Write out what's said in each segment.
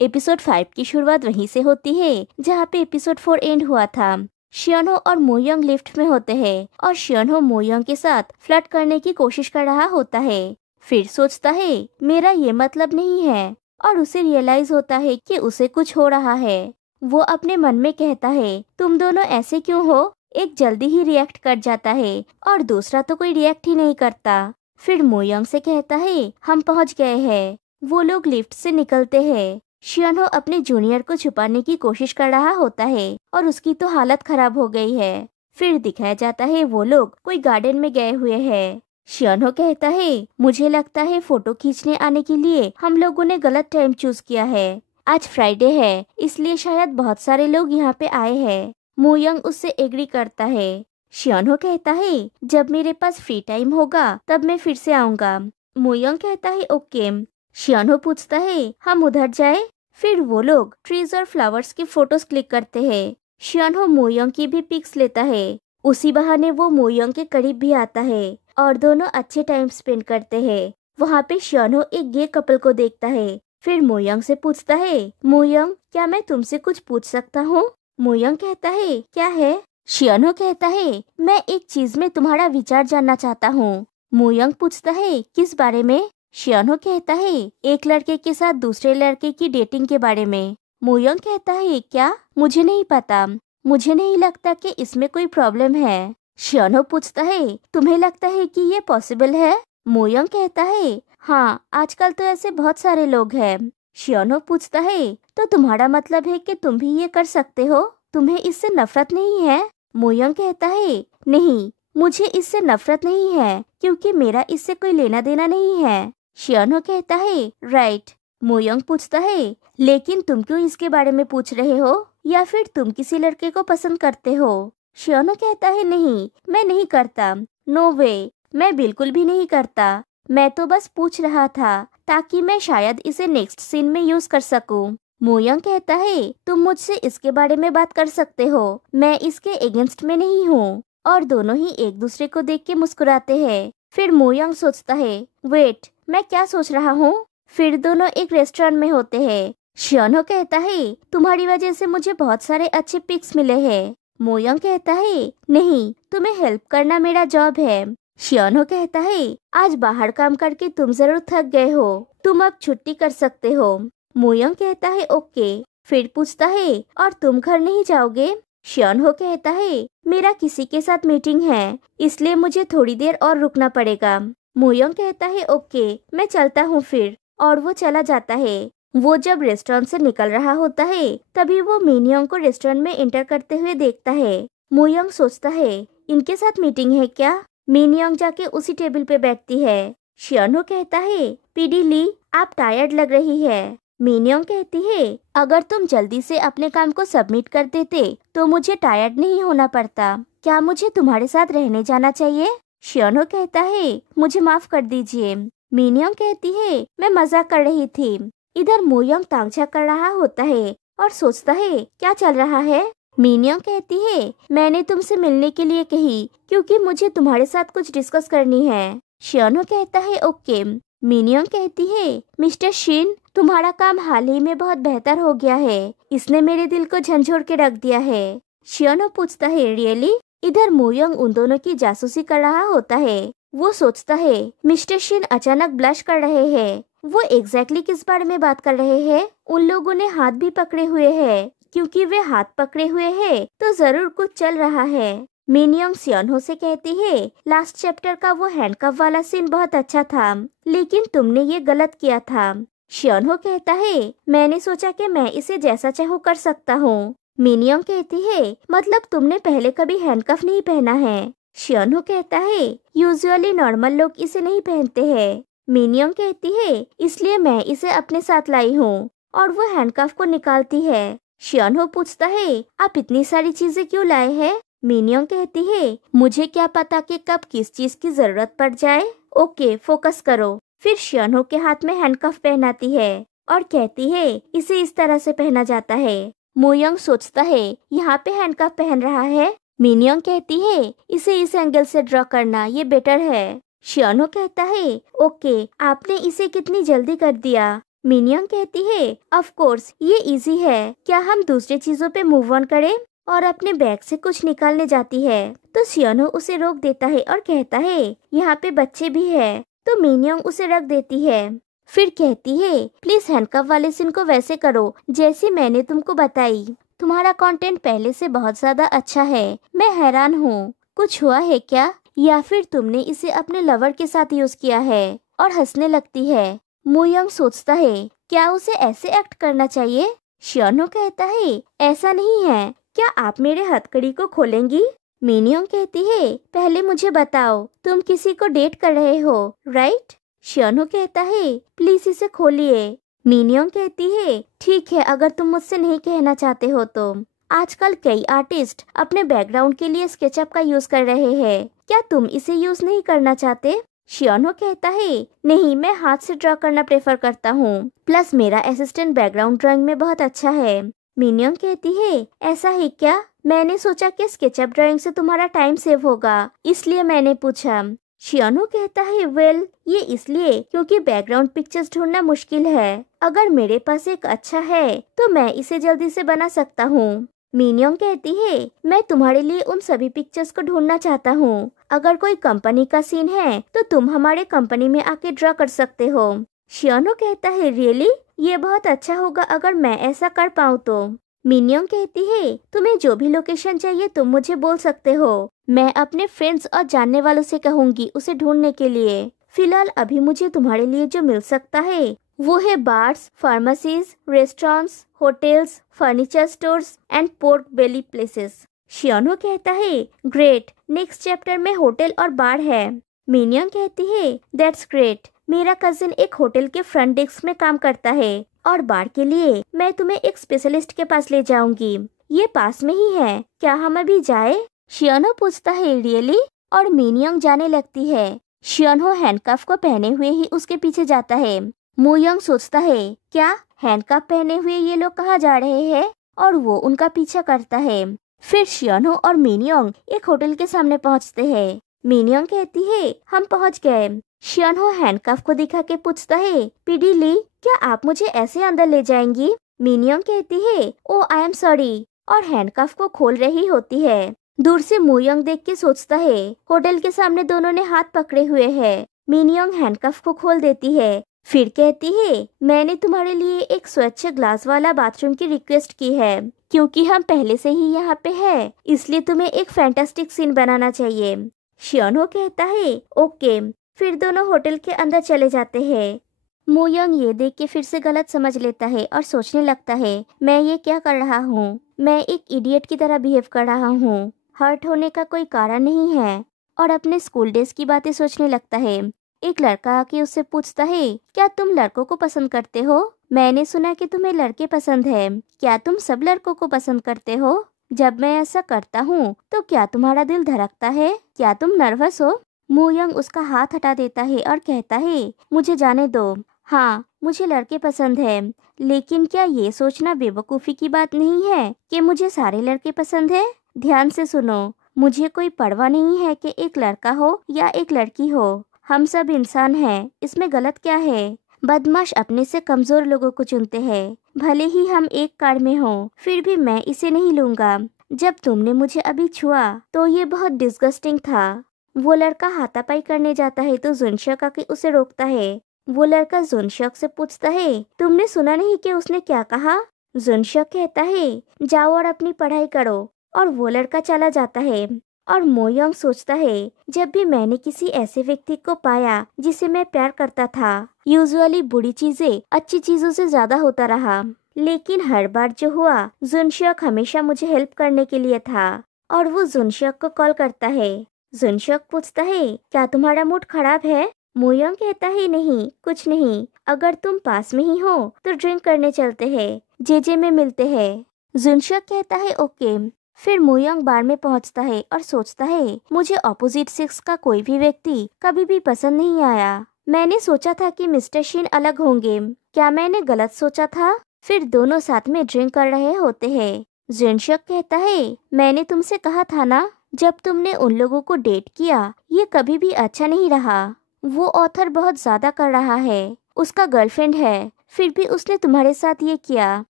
Episode 5 की शुरुआत वहीं से होती है जहाँ पे एपिसोड 4 एंड हुआ था। शियनहो और मोयोंग लिफ्ट में होते हैं और शियनहो मोयोंग के साथ फ्लर्ट करने की कोशिश कर रहा होता है। फिर सोचता है मेरा ये मतलब नहीं है और उसे रियलाइज होता है कि उसे कुछ हो रहा है। वो अपने मन में कहता है तुम दोनों ऐसे क्यों हो। एक जल्दी ही रिएक्ट कर जाता है और दूसरा तो कोई रिएक्ट ही नहीं करता। फिर मोयोंग से कहता है हम पहुंच गए हैं। वो लोग लिफ्ट से निकलते हैं। शियनहो अपने जूनियर को छुपाने की कोशिश कर रहा होता है और उसकी तो हालत खराब हो गई है। फिर दिखाया जाता है वो लोग कोई गार्डन में गए हुए हैं। शियनहो कहता है मुझे लगता है फोटो खींचने आने के लिए हम लोगों ने गलत टाइम चूज किया है। आज फ्राइडे है इसलिए शायद बहुत सारे लोग यहाँ पे आए हैं। मोयोंग उससे एग्री करता है। शियनहो कहता है जब मेरे पास फ्री टाइम होगा तब मैं फिर से आऊंगा। मोयोंग कहता है ओके। शियनहो पूछता है हम उधर जाए। फिर वो लोग ट्रीज और फ्लावर्स की फोटोज क्लिक करते हैं। शियनहो मोयोंग की भी पिक्स लेता है। उसी बहाने वो मोयोंग के करीब भी आता है और दोनों अच्छे टाइम स्पेंड करते हैं। वहाँ पे शियनहो एक गे कपल को देखता है। फिर मोयोंग से पूछता है मोयोंग क्या मैं तुमसे कुछ पूछ सकता हूँ। मोयोंग कहता है क्या है। शियनहो कहता है मैं एक चीज में तुम्हारा विचार जानना चाहता हूँ। मोयोंग पूछता है किस बारे में। शियनहो कहता है एक लड़के के साथ दूसरे लड़के की डेटिंग के बारे में। मोयोंग कहता है क्या मुझे नहीं पता। मुझे नहीं लगता कि इसमें कोई प्रॉब्लम है। शियनहो पूछता है तुम्हें लगता है कि ये पॉसिबल है। मोयोंग कहता है हाँ आजकल तो ऐसे बहुत सारे लोग हैं। शियनहो पूछता है तो तुम्हारा मतलब है कि तुम भी ये कर सकते हो। तुम्हें इससे नफरत नहीं है। मोयोंग कहता है नहीं मुझे इससे नफरत नहीं है क्योंकि मेरा इससे कोई लेना देना नहीं है। शियनहो कहता है राइट। मोयोंग पूछता है लेकिन तुम क्यों इसके बारे में पूछ रहे हो या फिर तुम किसी लड़के को पसंद करते हो। शियनहो कहता है नहीं मैं नहीं करता। नो वे मैं बिल्कुल भी नहीं करता। मैं तो बस पूछ रहा था ताकि मैं शायद इसे नेक्स्ट सीन में यूज कर सकूं। मोयोंग कहता है तुम मुझसे इसके बारे में बात कर सकते हो। मैं इसके अगेंस्ट में नहीं हूँ। और दोनों ही एक दूसरे को देख के मुस्कुराते हैं। फिर मोयोंग सोचता है वेट मैं क्या सोच रहा हूँ। फिर दोनों एक रेस्टोरेंट में होते हैं। शियनहो कहता है तुम्हारी वजह से मुझे बहुत सारे अच्छे पिक्स मिले हैं। मोयोंग कहता है नहीं तुम्हें हेल्प करना मेरा जॉब है। शियनहो कहता है आज बाहर काम करके तुम जरूर थक गए हो। तुम अब छुट्टी कर सकते हो। मोयोंग कहता है ओके। फिर पूछता है और तुम घर नहीं जाओगे। शियनहो कहता है मेरा किसी के साथ मीटिंग है इसलिए मुझे थोड़ी देर और रुकना पड़ेगा। मोयोंग कहता है ओके मैं चलता हूँ फिर। और वो चला जाता है। वो जब रेस्टोरेंट से निकल रहा होता है तभी वो मिनयोंग को रेस्टोरेंट में एंटर करते हुए देखता है। मोयोंग सोचता है इनके साथ मीटिंग है क्या। मिनयोंग जाके उसी टेबल पे बैठती है। शियनहो कहता है पीडी ली आप टायर्ड लग रही है। मिनयोंग कहती है अगर तुम जल्दी से अपने काम को सबमिट कर देते तो मुझे टायर्ड नहीं होना पड़ता। क्या मुझे तुम्हारे साथ रहने जाना चाहिए। शियनहो कहता है मुझे माफ कर दीजिए। मिनयोंग कहती है मैं मजाक कर रही थी। इधर मोयोंग तांगछा कर रहा होता है और सोचता है क्या चल रहा है। मिनयोंग कहती है मैंने तुमसे मिलने के लिए कही क्योंकि मुझे तुम्हारे साथ कुछ डिस्कस करनी है। शियनहो कहता है ओके। मिनयोंग कहती है मिस्टर शिन तुम्हारा काम हाल ही में बहुत बेहतर हो गया है। इसने मेरे दिल को झंझोड़ के रख दिया है। शियनहो पूछता है रियली। इधर मोयोंग उन दोनों की जासूसी कर रहा होता है। वो सोचता है मिस्टर शिन अचानक ब्लश कर रहे हैं। वो एग्जैक्टली किस बारे में बात कर रहे हैं। उन लोगों ने हाथ भी पकड़े हुए हैं क्योंकि वे हाथ पकड़े हुए हैं तो जरूर कुछ चल रहा है। मिनयोंग शियनहो से कहती है लास्ट चैप्टर का वो हैंडकफ वाला सीन बहुत अच्छा था लेकिन तुमने ये गलत किया था। शियनहो कहता है मैंने सोचा कि मैं इसे जैसा चाहूँ कर सकता हूँ। मिनयोंग कहती है मतलब तुमने पहले कभी हैंडकफ नहीं पहना है। शियनहो कहता है यूजुअली नॉर्मल लोग इसे नहीं पहनते हैं। मिनयोंग कहती है इसलिए मैं इसे अपने साथ लाई हूँ। और वो हैंडकफ को निकालती है। शियनहो पूछता है आप इतनी सारी चीजें क्यों लाए हैं। मिनयोंग कहती है मुझे क्या पता कि कब किस चीज की जरूरत पड़ जाए। ओके फोकस करो। फिर शियनहो के हाथ में हैंडकफ पहनाती है और कहती है इसे इस तरह से पहना जाता है। मोयोंग सोचता है यहाँ पे हैंडकफ पहन रहा है। मिनयोंग कहती है इसे इस एंगल से ड्रॉ करना ये बेटर है। शियनहो कहता है ओके आपने इसे कितनी जल्दी कर दिया। मिनियंग कहती है ऑफ कोर्स ये इजी है, क्या हम दूसरे चीजों पे मूव ऑन करें, और अपने बैग से कुछ निकालने जाती है तो शियोनो उसे रोक देता है और कहता है यहाँ पे बच्चे भी है, तो मिनियंग उसे रख देती है। फिर कहती है प्लीज हैंडकफ वाले सीन को वैसे करो जैसे मैंने तुमको बताई, तुम्हारा कंटेंट पहले से बहुत ज्यादा अच्छा है, मैं हैरान हूँ, कुछ हुआ है क्या, या फिर तुमने इसे अपने लवर के साथ यूज किया है, और हंसने लगती है। मोयोंग सोचता है क्या उसे ऐसे एक्ट करना चाहिए। शियोनो कहता है ऐसा नहीं है, क्या आप मेरे हथकड़ी को खोलेंगी। मिनियंग कहती है पहले मुझे बताओ तुम किसी को डेट कर रहे हो राइट। शियोनो कहता है प्लीज इसे खोलिए। मिनियंग कहती है ठीक है अगर तुम मुझसे नहीं कहना चाहते हो तो। आजकल कई आर्टिस्ट अपने बैकग्राउंड के लिए स्केचअप का यूज कर रहे हैं, क्या तुम इसे यूज नहीं करना चाहते। शियोनो कहता है नहीं, मैं हाथ से ड्रॉ करना प्रेफर करता हूँ, प्लस मेरा असिस्टेंट बैकग्राउंड ड्राइंग में बहुत अच्छा है। मिनियंग कहती है ऐसा है क्या, मैंने सोचा कि स्केचअप ड्राइंग से तुम्हारा टाइम सेव होगा, इसलिए मैंने पूछा। शियोनो कहता है वेल ये इसलिए क्योंकि बैकग्राउंड पिक्चर्स ढूंढना मुश्किल है, अगर मेरे पास एक अच्छा है तो मैं इसे जल्दी से बना सकता हूँ। मिनियंग कहती है मैं तुम्हारे लिए उन सभी पिक्चर्स को ढूंढना चाहता हूँ, अगर कोई कंपनी का सीन है तो तुम हमारे कंपनी में आके ड्रॉ कर सकते हो। शियोनो कहता है रियली, ये बहुत अच्छा होगा अगर मैं ऐसा कर पाऊँ तो। मिनियंग कहती है तुम्हें जो भी लोकेशन चाहिए तुम मुझे बोल सकते हो, मैं अपने फ्रेंड्स और जानने वालों से कहूँगी उसे ढूंढने के लिए। फिलहाल अभी मुझे तुम्हारे लिए जो मिल सकता है वो है bars, pharmacies, restaurants, hotels, furniture stores and port belly places. Shiono कहता है ग्रेट, नेक्स्ट चैप्टर में होटल और बार है। मिनियंग कहती है दैट्स ग्रेट, मेरा कजिन एक होटल के फ्रंट डेस्क में काम करता है और बार के लिए मैं तुम्हें एक स्पेशलिस्ट के पास ले जाऊंगी, ये पास में ही है, क्या हम अभी जाए। शियोनो पूछता है रियली, और मिनियंग जाने लगती है। शियोनो हैंडकफ को पहने हुए ही उसके पीछे जाता है। मोयोंग सोचता है क्या हैंडकफ पहने हुए ये लोग कहाँ जा रहे हैं, और वो उनका पीछा करता है। फिर शियोनो और मिनियंग एक होटल के सामने पहुँचते हैं। मिनियंग कहती है हम पहुँच गए। शियोनो हैंडकफ को दिखा के पूछता है पीडी ली, क्या आप मुझे ऐसे अंदर ले जाएंगी। मिनियंग कहती है ओ आई एम सॉरी, और हैंडकफ को खोल रही होती है। दूर से मोयोंग देख के सोचता है होटल के सामने दोनों ने हाथ पकड़े हुए हैं। मिनियंग हैंडकफ को खोल देती है, फिर कहती है मैंने तुम्हारे लिए एक स्वच्छ ग्लास वाला बाथरूम की रिक्वेस्ट की है, क्योंकि हम पहले से ही यहाँ पे है, इसलिए तुम्हें एक फैंटास्टिक सीन बनाना चाहिए। शियोनो कहता है ओके, फिर दोनों होटल के अंदर चले जाते हैं। मोयोंग ये देख के फिर से गलत समझ लेता है और सोचने लगता है मैं ये क्या कर रहा हूँ, मैं एक इडियट की तरह बिहेव कर रहा हूँ, हर्ट होने का कोई कारण नहीं है, और अपने स्कूल डेज की बातें सोचने लगता है। एक लड़का आके उससे पूछता है क्या तुम लड़कों को पसंद करते हो, मैंने सुना कि तुम्हें लड़के पसंद है, क्या तुम सब लड़कों को पसंद करते हो, जब मैं ऐसा करता हूँ तो क्या तुम्हारा दिल धड़कता है, क्या तुम नर्वस हो। मोयोंग उसका हाथ हटा देता है और कहता है मुझे जाने दो, हाँ मुझे लड़के पसंद है, लेकिन क्या ये सोचना बेवकूफ़ी की बात नहीं है कि मुझे सारे लड़के पसंद है। ध्यान से सुनो, मुझे कोई परवाह नहीं है कि एक लड़का हो या एक लड़की हो, हम सब इंसान हैं, इसमें गलत क्या है। बदमाश अपने से कमजोर लोगों को चुनते हैं, भले ही हम एक कार में हो, फिर भी मैं इसे नहीं लूंगा। जब तुमने मुझे अभी छुआ तो ये बहुत डिस्गस्टिंग था। वो लड़का हाथापाई करने जाता है तो जुनशक आके उसे रोकता है। वो लड़का जुनशक से पूछता है तुमने सुना नहीं कि उसने क्या कहा। जुनशक कहता है जाओ और अपनी पढ़ाई करो, और वो लड़का चला जाता है। और मोयोंग सोचता है जब भी मैंने किसी ऐसे व्यक्ति को पाया जिसे मैं प्यार करता था, यूजुअली बुरी चीजें अच्छी चीजों से ज्यादा होता रहा, लेकिन हर बार जो हुआ जुनशक हमेशा मुझे हेल्प करने के लिए था। और वो जुनशक को कॉल करता है। जुनशक पूछता है क्या तुम्हारा मूड खराब है। मोयोंग कहता है नहीं कुछ नहीं, अगर तुम पास में ही हो तो ड्रिंक करने चलते हैं, जेजे में मिलते हैं। जुनशक कहता है ओके। फिर मोयोंग बार में पहुंचता है और सोचता है मुझे ऑपोजिट सेक्स का कोई भी व्यक्ति कभी भी पसंद नहीं आया, मैंने सोचा था कि मिस्टर शिन अलग होंगे, क्या मैंने गलत सोचा था। फिर दोनों साथ में ड्रिंक कर रहे होते हैं। जुनशक कहता है मैंने तुमसे कहा था ना, जब तुमने उन लोगों को डेट किया ये कभी भी अच्छा नहीं रहा, वो ऑथर बहुत ज्यादा कर रहा है, उसका गर्लफ्रेंड है, फिर भी उसने तुम्हारे साथ ये किया।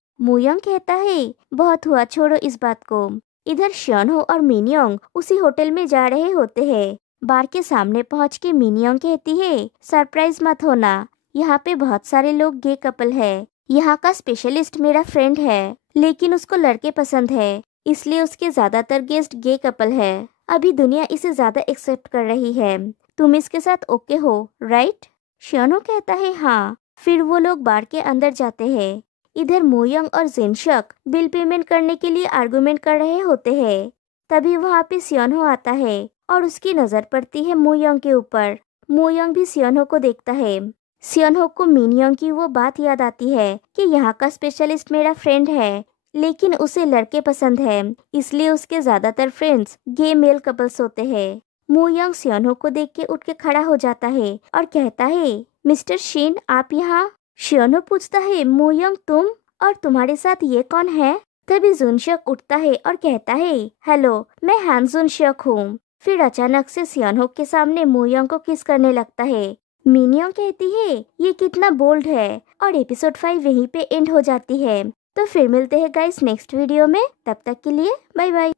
मोयोंग कहता है बहुत हुआ, छोड़ो इस बात को। इधर शियोनहो और मिनयोंग उसी होटल में जा रहे होते हैं। बार के सामने पहुंच के मिनयोंग कहती है सरप्राइज मत होना, यहाँ पे बहुत सारे लोग गे कपल है। यहाँ का स्पेशलिस्ट मेरा फ्रेंड है, लेकिन उसको लड़के पसंद है, इसलिए उसके ज्यादातर गेस्ट गे कपल है। अभी दुनिया इसे ज्यादा एक्सेप्ट कर रही है। तुम इसके साथ ओके हो, राइट? शियोनहो कहता है हाँ। फिर वो लोग बार के अंदर जाते हैं। इधर मोयोंग और जिनशक बिल पेमेंट करने के लिए आर्गुमेंट कर रहे होते हैं। तभी वहाँ पे शियोनहो आता है और उसकी नजर पड़ती है मोयोंग के ऊपर। मोयोंग भी शियोनहो को देखता है। शियोनहो को मिनयोंग की वो बात याद आती है कि यहाँ का स्पेशलिस्ट मेरा फ्रेंड है, लेकिन उसे लड़के पसंद है, इसलिए उसके ज्यादातर फ्रेंड्स गे मेल कपल्स होते हैं। मोयोंग शियोनहो को देख के उठ के खड़ा हो जाता है और कहता है मिस्टर शिन, आप यहाँ? शियोनहो पूछता है मोयोंग तुम, और तुम्हारे साथ ये कौन है? तभी जुनशक उठता है और कहता है हेलो, मैं हान जुनशक हूँ। फिर अचानक से शियोनहो के सामने मोयोंग को किस करने लगता है। मिनयोंग कहती है ये कितना बोल्ड है, और एपिसोड 5 यहीं पे एंड हो जाती है। तो फिर मिलते हैं गाइस नेक्स्ट वीडियो में, तब तक के लिए बाय बाय।